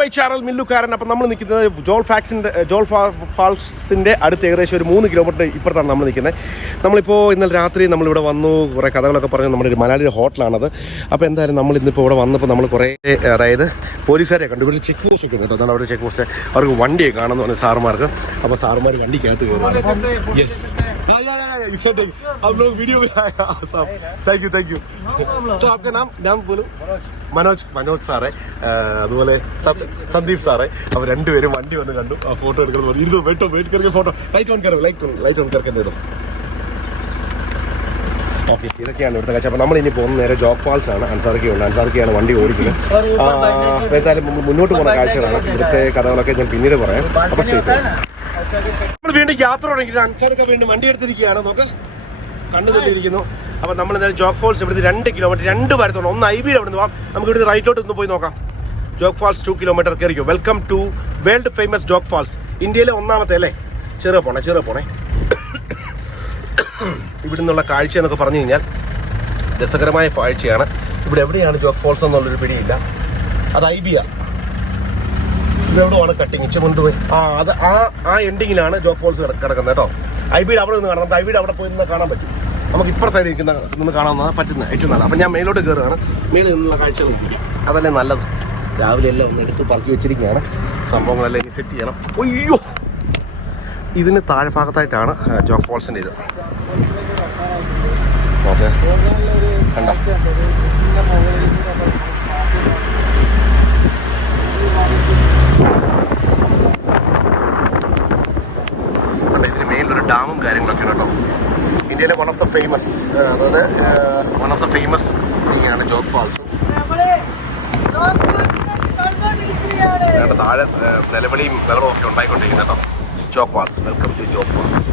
By channel മില്ലുകാരൻ. അപ്പം നമ്മൾ നിൽക്കുന്നത് ജോൾ ഫാൾസിൻ്റെ അടുത്ത് ഏകദേശം ഒരു 3 കിലോമീറ്റർ ഇപ്പുറത്താണ് നമ്മൾ നിൽക്കുന്നത്. നമ്മളിപ്പോൾ ഇന്നലെ രാത്രി നമ്മളിവിടെ വന്നു, കുറേ കഥകളൊക്കെ പറഞ്ഞ് നമ്മുടെ ഒരു മലയാളി ഹോട്ടലാണത്. അപ്പോൾ എന്തായാലും നമ്മൾ ഇന്നിപ്പോൾ ഇവിടെ വന്നപ്പോൾ നമ്മൾ കുറേ അതായത് പോലീസുകാരെ കണ്ടു. ഇവിടെ ചെക്ക് പോസ്റ്റ് ഒക്കെ കേട്ടോ, അതാണ് അവിടെ ചെക്ക് പോസ്റ്റ്. അവർക്ക് വണ്ടിയൊക്കെ കാണുമെന്ന് പറഞ്ഞു സാറുമാർക്ക്. അപ്പോൾ സാറുമാർ വണ്ടിക്കകത്ത് കയറും. Yes thank you. സോ आपका नाम बोलो. മനോജ് സാറേ, അതുപോലെ സന്ദീപ് സാറേ, അവർ രണ്ടുപേരും വണ്ടി വന്ന് കണ്ടു. ആ ഫോട്ടോ എടുക്കുന്നത് വെയിറ്റ് ഫോട്ടോ ലൈറ്റ് ഓൺ കറക്കുന്നത്. ഓക്കെ, ഇതൊക്കെയാണ് ഇവിടുത്തെ കാഴ്ച. അപ്പോൾ നമ്മളിനി പോകുന്ന നേരെ ജോഗ് ഫാൾസ് ആണ്. അൻസാർക്കാണ് വണ്ടി ഓടിക്കുന്നത്. എന്തായാലും മുന്നോട്ട് പോകുന്ന കാഴ്ചകളാണ്. ഇവിടുത്തെ കഥകളൊക്കെ ഞാൻ പിന്നീട് പറയാം. അപ്പോൾ നമ്മൾ വീണ്ടും യാത്ര തുടങ്ങിയിട്ട് അൻസാർക്ക് വീണ്ടും വണ്ടി എടുത്തിരിക്കുകയാണ്. നോക്ക്, കണ്ണു തള്ളിയിരിക്കുന്നു. അപ്പോൾ നമ്മൾ എന്തായാലും ജോഗ് ഫാൾസ് ഇവിടുത്തെ 2 കിലോമീറ്റർ 2 വരത്തോളം. ഒന്ന് ഐബിയുടെ അവിടെ നിന്ന് പോകാം. നമുക്ക് ഇവിടുത്തെ റൈറ്റിലോട്ട് ഒന്ന് പോയി നോക്കാം. ജോഗ് ഫാൾസ് 2 കിലോമീറ്റർ കയറിക്കും. Welcome to world famous Jog Falls. ഇന്ത്യയിലെ 1ാമത്തെ അല്ലേ? ചെറിയ പോണേ. ഇവിടെ നിന്നുള്ള കാഴ്ച എന്നൊക്കെ പറഞ്ഞു കഴിഞ്ഞാൽ രസകരമായ കാഴ്ചയാണ്. ഇവിടെ എവിടെയാണ് ജോഗ് ഫാൾസ് എന്നുള്ളൊരു പിടിയില്ല. അത് ഐബിയ. ഇതെവിടെയാണ് കട്ടിങ് ചെമുണ്ടുപോയി. അത് ആ എൻഡിങ്ങിലാണ് ജോഗ് ഫാൾസ് കിടക്കുന്നത് കേട്ടോ. ഐബിയുടെ അവിടെ നിന്ന് കാണാം. നമുക്ക് ഐബിയുടെ അവിടെ പോയി നിന്ന് കാണാൻ പറ്റും. നമുക്ക് ഇപ്പുറ സൈഡിൽ നിന്ന് കാണാൻ പറ്റുന്ന ഏറ്റവും നല്ലത്. അപ്പം ഞാൻ മേലോട്ട് കയറുകയാണ്. മേലിൽ നിന്നുള്ള കാഴ്ചകൾ അതല്ലേ നല്ലത്. രാവിലെ എല്ലാം ഒന്ന് എടുത്ത് പറക്കി വെച്ചിരിക്കുകയാണ്. സംഭവങ്ങളെല്ലാം ഇനി സെറ്റ് ചെയ്യണം. അയ്യോ, ഇതിന് താഴെ ഭാഗത്തായിട്ടാണ് ജോഗ് ഫാൾസിൻ്റെ ഇത്. ഓക്കെ, കണ്ട ഇതിന് മേലിലൊരു ഡാമും കാര്യങ്ങളൊക്കെ കേട്ടോ. ഇന്ത്യയിലെ വൺ ഓഫ് ദ ഫേമസ് ഇങ്ങനെയാണ് ജോഗ് ഫാൾസ്. താഴെ നിലവിളിയും വെള്ളവും ഒക്കെ ഉണ്ടായിക്കൊണ്ടിരിക്കുന്ന കേട്ടോ. Jog Falls, welcome to Jog Falls.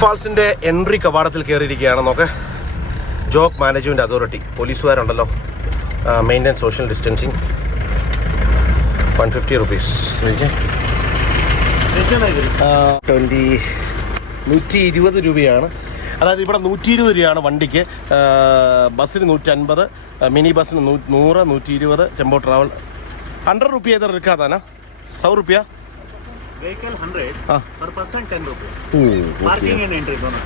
ഫാൾസിന്റെ എൻട്രി കവാടത്തിൽ കയറിയിരിക്കുകയാണ്. നോക്ക്, ജോഗ് മാനേജ്മെന്റ് അതോറിറ്റി പോലീസുകാരുണ്ടല്ലോ. Maintain social distancing. 150 rupees. 120 രൂപയാണ്. അതായത് ഇവിടെ 120 രൂപയാണ് വണ്ടിക്ക്. ബസ്സിന് 150, മിനി ബസ്സിന് 100, 120, ടെമ്പോ ട്രാവൽ 100 रुपये इधर लिखा था ना. 100 रुपया व्हीकल 100 पर पर्सन 10 रुपये. पार्किंग एंड एंट्री दोनों.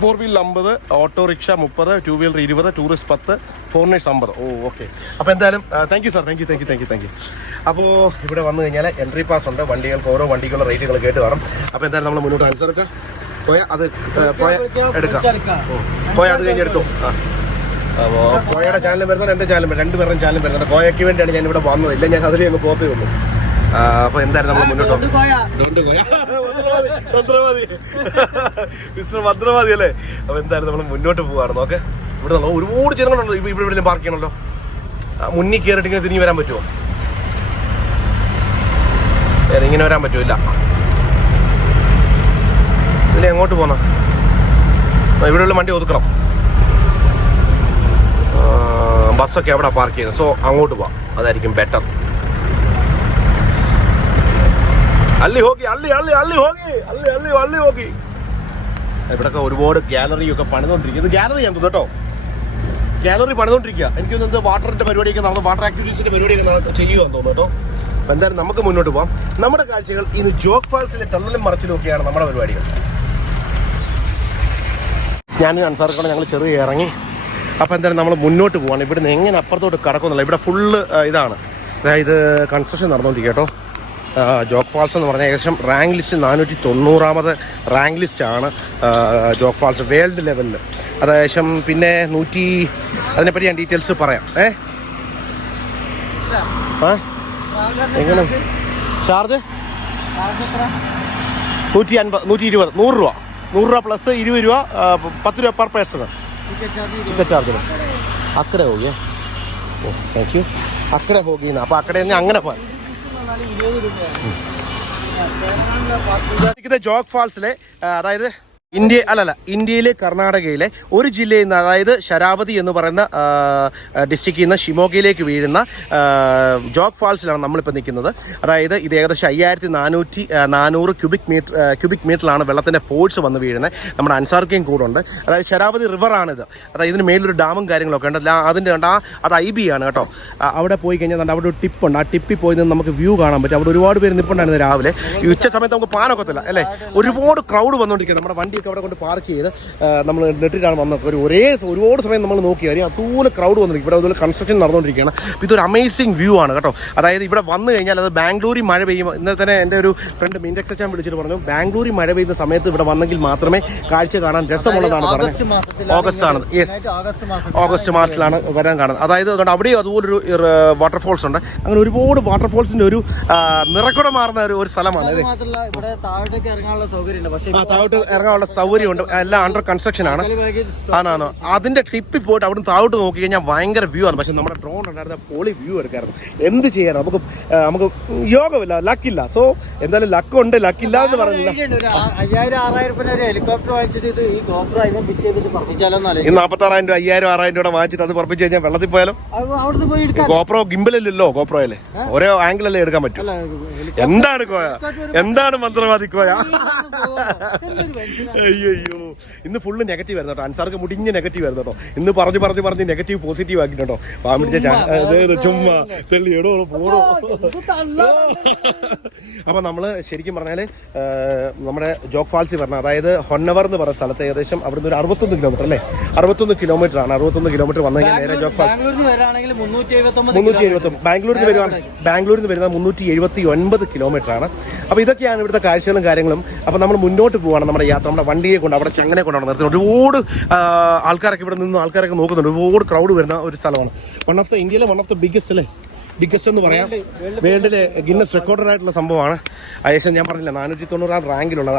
4 wheel 50, autorickshaw 30, 2 wheeler 20, tourist 10, foreigners 50. Okay. അപ്പോൾ എന്തായാലും thank you sir, thank you. അപ്പോൾ ഇവിടെ വന്നു കഴിഞ്ഞാൽ എൻട്രി പാസ് ഉണ്ട്. വണ്ടികൾക്ക് ഓരോ വണ്ടികളുടെ റേറ്റുകൾ കേട്ട് കാണും. അപ്പോൾ എന്തായാലും നമ്മൾ മുന്നോട്ട് അനുസരിക്കുക. അത് എടുക്കാം. അത് കഴിഞ്ഞെടുത്തു. അപ്പോൾ കോയയുടെ ചാനലും വരുന്നുണ്ട്, എൻ്റെ ചാനലും, 2 പേരുടെയും ചാനലും വരുന്നുണ്ട്. കോയയ്ക്ക് വേണ്ടിയാണ് ഞാൻ ഇവിടെ വന്നത്. ഇല്ല, ഞാൻ അതിലേ അങ്ങ് പോകത്തേ ഉള്ളൂ. അപ്പോൾ എന്തായാലും നമ്മൾ മുന്നോട്ട് ഭദ്രവാദി അല്ലേ. അപ്പോൾ എന്തായാലും നമ്മൾ മുന്നോട്ട് പോവാണ്. നോക്കെ, ഇവിടെ നമ്മൾ ഒരുപാട് ജനങ്ങളുണ്ട്. ഇവിടെ പാർക്ക് ചെയ്യണമല്ലോ. മുന്നിൽ കയറിയിട്ട് ഇങ്ങനെ തിരിഞ്ഞ് വരാൻ പറ്റുമോ? ഇങ്ങനെ വരാൻ പറ്റുമില്ല. ഇല്ല, എങ്ങോട്ട് പോന്ന? ഇവിടെയുള്ള വണ്ടി ഒതുക്കണം. ബസ്സൊക്കെ അവിടെ പാർക്ക് ചെയ്യുന്നത്. സോ അങ്ങോട്ട് പോവാം, അതായിരിക്കും ബെറ്റർ. അല്ലി ഹോക്കി. ഇവിടെയൊക്കെ ഒരുപാട് ഗാലറിയൊക്കെ പണിതുകൊണ്ടിരിക്കുക. ഇത് ഗാലറി ഞാൻ തോന്നുന്നു കേട്ടോ. ഗാലറി പണിതുകൊണ്ടിരിക്കുക. എനിക്ക് തോന്നുന്നത് വാട്ടറിൻ്റെ പരിപാടിയൊക്കെ നടന്നു, വാട്ടർ ആക്ടിവിറ്റീസിൻ്റെ പരിപാടിയൊക്കെ ചെയ്യുമെന്ന് തോന്നുന്നു കേട്ടോ. അപ്പോൾ എന്തായാലും നമുക്ക് മുന്നോട്ട് പോകാം. നമ്മുടെ കാഴ്ചകൾ ഇന്ന് ജോഗ് ഫാൾസിലെ തള്ളലും മറച്ചിലും ഒക്കെയാണ് നമ്മുടെ പരിപാടികൾ. ഞാനും അൻസാർക്കാണ് ഞങ്ങൾ ചെറിയ ഇറങ്ങി. അപ്പോൾ എന്തായാലും നമ്മൾ മുന്നോട്ട് പോവാണ്. ഇവിടുന്ന് എങ്ങനെ അപ്പുറത്തോട്ട് കടക്കുന്നില്ല. ഇവിടെ ഫുള്ള് ഇതാണ്, അതായത് കൺസ്ട്രക്ഷൻ നടന്നുകൊണ്ടിരിക്കുക കേട്ടോ. ജോഗ് ഫാൾസ് എന്ന് പറഞ്ഞാൽ ഏകദേശം റാങ്ക് ലിസ്റ്റ് 490ാമത് റാങ്ക് ലിസ്റ്റാണ് ജോഗ് ഫാൾസ് വേൾഡ് ലെവലിൽ. അത് ഏകദേശം പിന്നെ അതിനെപ്പറ്റി ഞാൻ ഡീറ്റെയിൽസ് പറയാം. എങ്ങനെ ചാർജ്? 150, 120, 100 രൂപ. 100 രൂപ പ്ലസ് 20 രൂപ, 10 രൂപ പെർ പേഴ്സൺ ടിക്കറ്റ് ചാർജ്. അക്കടെ ഹോഗിയ. Oh, thank you. അക്കടെ ഹോഗിന്ന്. അപ്പോൾ അക്കടെ അങ്ങനെ പോകാം. ജോഗ് ഫാൾസിലെ അതായത് ഇന്ത്യയിലെ കർണാടകയിലെ ഒരു ജില്ലയിൽ നിന്ന്, അതായത് ശരാവതി എന്ന് പറയുന്ന ഡിസ്ട്രിക്റ്റിൽ നിന്ന് ഷിമോഗയിലേക്ക് വീഴുന്ന ജോഗ് ഫാൾസിലാണ് നമ്മളിപ്പോൾ നിൽക്കുന്നത്. അതായത് ഇത് ഏകദേശം 5400 ക്യൂബിക് മീറ്ററിലാണ് വെള്ളത്തിൻ്റെ ഫോഴ്സ് വന്ന് വീഴുന്നത്. നമ്മുടെ അൻസാർക്കയും കൂടെ ഉണ്ട്. അതായത് ശരാവതി റിവറാണിത്. അതായത് ഇതിന് മേലൊരു ഡാമും കാര്യങ്ങളൊക്കെ ഉണ്ട്. അതിൻ്റെ അത് IB ആണ് കേട്ടോ. അവിടെ പോയി കഴിഞ്ഞാൽ അവിടെ ഒരു ടിപ്പുണ്ട്. ആ ടിപ്പിൽ പോയി നിന്ന് നമുക്ക് വ്യൂ കാണാൻ പറ്റും. അവിടെ ഒരുപാട് പേര് നിൽപ്പുണ്ടായിരുന്നു രാവിലെ. ഈ ഉച്ച സമയത്ത് നമുക്ക് പാനൊക്കത്തില്ല അല്ലേ, ഒരുപാട് ക്രൗഡ് വന്നുകൊണ്ടിരിക്കുന്നത്. നമ്മുടെ വണ്ടിയൊക്കെ അവിടെ കൊണ്ട് പാർക്ക് ചെയ്ത് നമ്മൾ നെട്ടിട്ടാണ് വന്നത്. ഒരുപാട് സമയം നമ്മൾ നോക്കി കാര്യം അതുപോലെ ക്രൗഡ് വന്നിരിക്കും. ഇവിടെ അതുപോലെ കൺസ്ട്രക്ഷൻ നടന്നുകൊണ്ടിരിക്കുകയാണ്. അപ്പോൾ ഇതൊരു അമേസിങ് വ്യൂ ആണ് കേട്ടോ. അതായത് ഇവിടെ വന്നു കഴിഞ്ഞാൽ അത് ബാംഗ്ലൂരിൽ മഴ പെയ്യും. ഇന്നലെ തന്നെ എൻ്റെ ഒരു ഫ്രണ്ട് മിൻഡെക്സ് അച്ചാൻ വിളിച്ചിട്ട് പറഞ്ഞു, ബാംഗ്ലൂരിൽ മഴ പെയ്യുന്ന സമയത്ത് ഇവിടെ വന്നെങ്കിൽ മാത്രമേ കാഴ്ച കാണാൻ രസമുള്ളതാണ് പറഞ്ഞത്. ഓഗസ്റ്റ് ആണ്, യെസ്, ഓഗസ്റ്റ് മാസത്തിലാണ് വരാൻ കാണുന്നത്. അതായത് അവിടെയും അതുപോലൊരു വാട്ടർഫോൾസ് ഉണ്ട്. അങ്ങനെ ഒരുപാട് വാട്ടർഫോൾസിന്റെ ഒരു നിറക്കുടമാർന്ന ഒരു സ്ഥലമാണ്. താഴോട്ട് ഇറങ്ങാനുള്ള സൗകര്യമുണ്ട്. എല്ലാം അണ്ടർ കൺസ്ട്രക്ഷൻ ആണ്. ആണോ അതിന്റെ ടിപ്പിൽ പോയിട്ട് അവിടെ താഴോട്ട് നോക്കി കഴിഞ്ഞാൽ ഭയങ്കര വ്യൂ ആണ്. പക്ഷെ നമ്മുടെ ഡ്രോൺ ഉണ്ടായിരുന്ന പൊളി വ്യൂ എടുക്കായിരുന്നു. എന്ത് ചെയ്യാൻ, നമുക്ക് യോഗമില്ല, ലക്കില്ല. സോ എന്തായാലും ലക്കുണ്ട്, ലക്കില്ല എന്ന് പറഞ്ഞില്ല. 5000-6000 ഹെലികോപ്റ്റർ വാങ്ങിച്ചിട്ട് ഈ GoPro ഫിറ്റ് ചെയ്തിട്ട് പറപ്പിച്ചാലോ. 46,000 രൂപ 5000 രൂപ വാങ്ങിച്ചിട്ട് അത് പറപ്പിച്ച് കഴിഞ്ഞാൽ വെള്ളത്തിൽ പോയാലോ. ഗോപ്രോ ഗിംബലല്ലോ, ഗോപ്രോയില് ഓരോ ആംഗിൾ അല്ലേ എടുക്കാൻ പറ്റും. എന്താണ് കോയ, എന്താണ് മന്ത്രവാദി കോയ. അയ്യോ ഇന്ന് ഫുള്ള് നെഗറ്റീവ് ആയിരുന്നു കേട്ടോ. അൻസാർക്ക് മുടിഞ്ഞ നെഗറ്റീവ് ആയിരുന്നു കേട്ടോ. ഇന്ന് പറഞ്ഞ് നെഗറ്റീവ് പോസിറ്റീവ് ആക്കിട്ടോ. പാമ്പിടിച്ച ചുമ്മാ തെള്ളിയടോ പോടോ. അപ്പൊ നമ്മള് ശരിക്കും പറഞ്ഞാല് നമ്മുടെ ജോഗ് ഫാൾസിൽ പറഞ്ഞ, അതായത് ഹൊന്നവർ എന്ന് പറയുന്ന സ്ഥലത്ത് ഏകദേശം അവിടുന്ന് ഒരു 61 കിലോമീറ്റർ അല്ലേ, 61 കിലോമീറ്റർ ആണ്. 61 കിലോമീറ്റർ വന്നു കഴിഞ്ഞാൽ നേരെ ജോഗ് ഫാൾസ്. ബാംഗ്ലൂരിൽ നിന്ന് വരുന്ന 379 കിലോമീറ്റർ ആണ്. അപ്പോൾ ഇതൊക്കെയാണ് ഇവിടുത്തെ കാഴ്ചകളും കാര്യങ്ങളും. അപ്പോൾ നമ്മൾ മുന്നോട്ട് പോവാണ് നമ്മുടെ യാത്ര. നമ്മുടെ വണ്ടിയെ കൊണ്ട് അവിടെ ചങ്ങനെ കൊണ്ടാണ് നിർത്തുന്നത്. ഒരുപാട് ആൾക്കാരൊക്കെ ഇവിടെ നിന്ന് ആൾക്കാരൊക്കെ നോക്കുന്നുണ്ട്. ഒരുപാട് ക്രൗഡ് വരുന്ന ഒരു സ്ഥലമാണ്. ഇന്ത്യയിലെ വൺ ഓഫ് ദ ബിഗ്ഗസ്റ്റ് അല്ലേ, ബിഗ്ഗസ്റ്റ് എന്ന് പറയാം. വേൾഡിലെ ഗിന്നസ് റെക്കോർഡറായിട്ടുള്ള സംഭവമാണ്. ഏകദേശം ഞാൻ പറഞ്ഞില്ല 490 റാങ്കിലുള്ള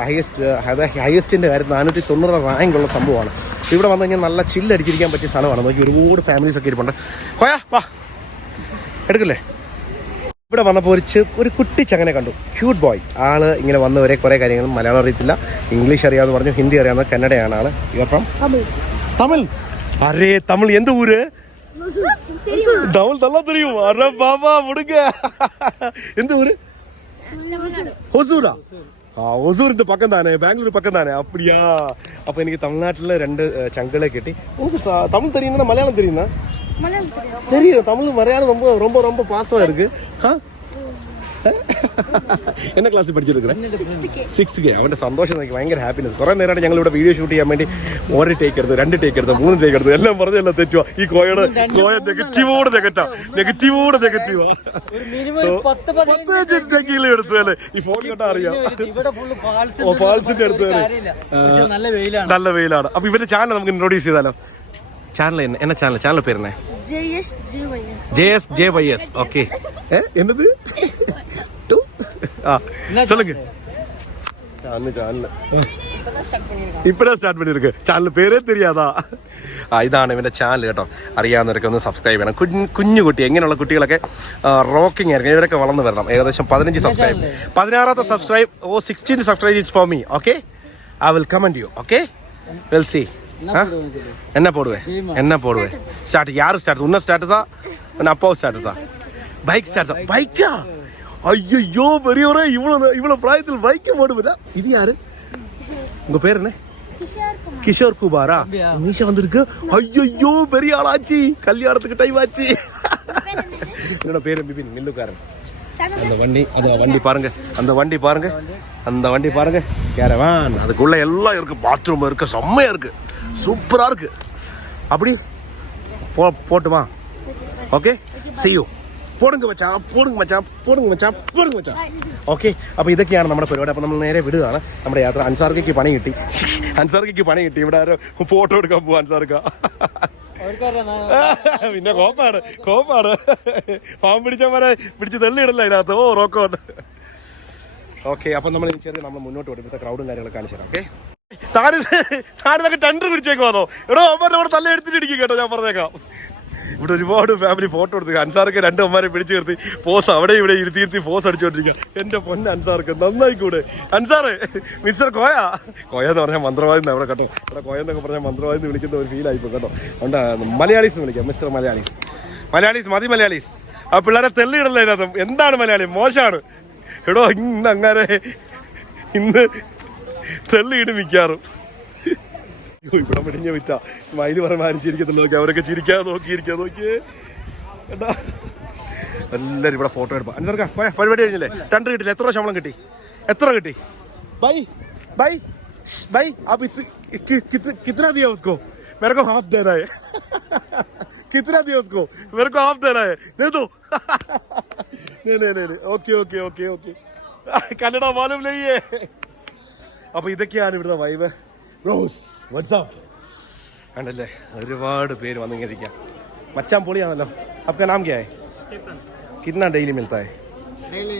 ഹയസ്റ്റിൻ്റെ കാര്യം 490 റാങ്കുള്ള സംഭവമാണ്. ഇവിടെ വന്നു കഴിഞ്ഞാൽ നല്ല ചില്ലടിച്ചിരിക്കാൻ പറ്റിയ സ്ഥലമാണ്. നോക്കി ഒരുപാട് ഫാമിലീസ് ഒക്കെ ഇരിപ്പുണ്ട്. കോയാ വാ എടുക്കില്ലേ. ഇവിടെ വന്നപ്പോൾ ഒരു കുട്ടി ചങ്ങനെ കണ്ടു, ക്യൂട്ട് ബോയ്. ആള് ഇങ്ങനെ വന്നവരെ കുറേ കാര്യങ്ങളും മലയാളം അറിയത്തില്ല, ഇംഗ്ലീഷ് അറിയാമെന്ന് പറഞ്ഞു, ഹിന്ദി അറിയാവുന്ന, കന്നഡയാണ് ആള്. Your from Tamil. അരേ തമിഴ് എന്ത് ഊര്? തമിഴ് നല്ല തെരിയും. അരെ ബാബാ മുടുക. എന്ത് ഊര്? ഹൊസൂരാ. ഹൊസൂർ இந்த பக்கம் தானே, பெங்களூர் பக்கம் தானே. அப்படியா? அப்போ எனக்கு தமிழ்நாட்டில் 2 சங்களே கட்டி. உங்களுக்கு தமிழ் தெரியுமா, மலையாளம் தெரியுமா? தெரியும். தமிழ் மலையாளம் ரொம்ப ரொம்ப ரொம்ப பாசமா இருக்கு. என்ன ക്ലാസ്സിൽ പഠിച്ചിരിക്കുന്നത്? 6th K. അവന്റെ സന്തോഷം എനിക്ക് ഭയങ്കര ഹാപ്പിനെസ്. കുറെ നേരമായിട്ട് ഞങ്ങൾ ഇവിടെ വീഡിയോ ഷൂട്ട് ചെയ്യാൻ വേണ്ടി 1 ടേക്ക് എടുത്ത്, 2 ടേക്ക് എടുത്ത്, 3 ടേക്ക് എടുത്ത്, എല്ലാം പറഞ്ഞെല്ലാം തെറ്റുവാ. ഈ കോയ നെഗറ്റീവോട് നെഗറ്റീവാ. 10 ടേക്കിലും എടുത്തു അല്ലേ. ഈ ഫോൺ കണ്ടാ അറിയാം. ഫാൾസിന്റെ അടുത്ത് നല്ല വെയിലാണ്. അപ്പൊ ഇവന്റെ ചാനൽ നമുക്ക് ഇൻട്രോഡ്യൂസ് ചെയ്താലോ. ചാനൽ എന്നാ ചാനൽ പേരെന്നെ? JSJYS. ഓക്കെ. என்னது? சொல்லுங்க. இப்பதான் ஸ்டார்ட் பண்ணிருக்கு. ചാനൽ പേരേ தெரியாதா? ഇതാണ് ഇവന്റെ ചാനൽ കേട്ടോ. അറിയാവുന്നവരൊക്കെ ഒന്ന് സബ്സ്ക്രൈബ് ചെയ്യണം. കുഞ്ഞു കുട്ടി, എങ്ങനെയുള്ള കുട്ടികളൊക്കെ റോക്കിംഗ് ആയിരിക്കും. ഇവരൊക്കെ വളർന്നു വരണം. ഏകദേശം 15 subscribe, 16th subscribe. 16th subscribe is for me. Okay, I will comment you. Okay, we'll see. என்ன போடுவே ஸ்டார்ட்? யாரு ஸ்டார்ட்? உன்ன ஸ்டார்ட்டஸா, உன்ன அப்பாவும் ஸ்டார்ட்டஸா? பைக் ஸ்டார்ட்டஸா? பைக்கா? ஐயோ பெரியவரே, இவ்வளவு பிராயத்தில் பைக்கை போடுவதா? இது யாரு? உங்க பேர் என்ன? கிஷோர் குமாரா? மீஷா வந்திருக்கு. ஐயோ பெரிய ஆளாச்சு, கல்யாணத்துக்கு டைம் ஆச்சு. என்னோட பேரு பிபின், நெல்லுக்காரன். அந்த வண்டி பாருங்க, கேரவான். அதுக்குள்ள எல்லாம் இருக்கு, பாத்ரூம் இருக்கு, செம்மையா இருக்கு, சூப்பரா இருக்கு. அப்படி போட்டுமா? Okay, see you. പോടുങ്ക മച്ചാ. ഓക്കെ, അപ്പോൾ ഇതൊക്കെയാണ് നമ്മുടെ പരിപാടി. അപ്പോൾ നമ്മൾ നേരെ വിടുകയാണ് നമ്മുടെ യാത്ര. അൻസാർക്കയ്ക്ക് പണി കിട്ടി. ഇവിടെ ആരോ ഫോട്ടോ എടുക്കാൻ പോവാ. അൻസാർക്ക പിന്നെ കോപ്പാണ് പാമ്പ് പിടിച്ചവരെ പിടിച്ച് തള്ളിയിടല്ല അതിനകത്ത്. റോക്കോട്ട്. ഓക്കെ, അപ്പം നമ്മൾ മുന്നോട്ട് പോയി ഇവിടുത്തെ ക്രൗഡും കാര്യങ്ങളൊക്കെ കാണിച്ചു തരാം. ഓക്കെ, താഴെ ടെൻഡർ പിടിച്ചേക്കോ. എടോ, അവന്മാരുടെ അവിടെ തല്ല എടുത്തിട്ട് ഇടിക്കും കേട്ടോ, ഞാൻ പറഞ്ഞേക്കാം. ഇവിടെ ഒരുപാട് ഫാമിലി ഫോട്ടോ എടുത്തു. അൻസാർക്ക് 2 അമ്മമാരെ പിടിച്ചു നിർത്തി പോസ് അവിടെ ഇവിടെ ഇരുത്തി പോസ് അടിച്ചോണ്ടിരിക്കുക. എന്റെ പൊന്ന അൻസാർക്ക് നന്നായി കൂടെ. അൻസാറ് മിസ്റ്റർ കോയ എന്ന് പറഞ്ഞാൽ മന്ത്രവാദി അവിടെ കേട്ടോ. ഇവിടെ കോയ എന്നൊക്കെ പറഞ്ഞാൽ മന്ത്രവാദി എന്ന് വിളിക്കുന്ന ഒരു ഫീൽ ആയിപ്പോ കേട്ടോ. അതുകൊണ്ട് മലയാളീസ് എന്ന് വിളിക്കാം. മിസ്റ്റർ മലയാളീസ് മതി മലയാളീസ്. ആ പിള്ളേരെ തെള്ളിയിടല്ലേ അതിനകത്ത്. എന്താണ് മലയാളി മോശമാണ് എടോ. ഇന്ന് തെള്ളിയിടും മിക്കാറും. ഇവിടെ പിടിഞ്ഞ വിറ്റ സ്മൈല് പറഞ്ഞാൽ ആരും ചിരിക്കത്തില്ല. നോക്കി അവരൊക്കെ ചിരിക്കാതെ നോക്കിയേ കേട്ടാ. എല്ലാവരും ഇവിടെ ഫോട്ടോ എടുക്കാം. അൻസാർക്കാ പരിപാടി കഴിഞ്ഞില്ലേ? 2 കിട്ടില്ല. എത്ര ശമ്പളം കിട്ടി? എത്ര കിട്ടി? भाई आप कितना दिया उसको? मेरे को हाफ देना है. कितना दिया उसको? मेरे को हाफ देना है. दे दो. नहीं. ओके. കന്നഡ മാലൂം ലയ്യേ. അപ്പൊ ഇതൊക്കെയാണ് ഇവിടുത്തെ വൈബ്. റോസ് വാട്സ്ആപ്പ് കണ്ടല്ലേ, ഒരുപാട് പേര് വന്നിരിക്കാം. മച്ചാൻ പൊളിയാണല്ലോ. आपका नाम क्या है? कितना डेली मिलता है? डेली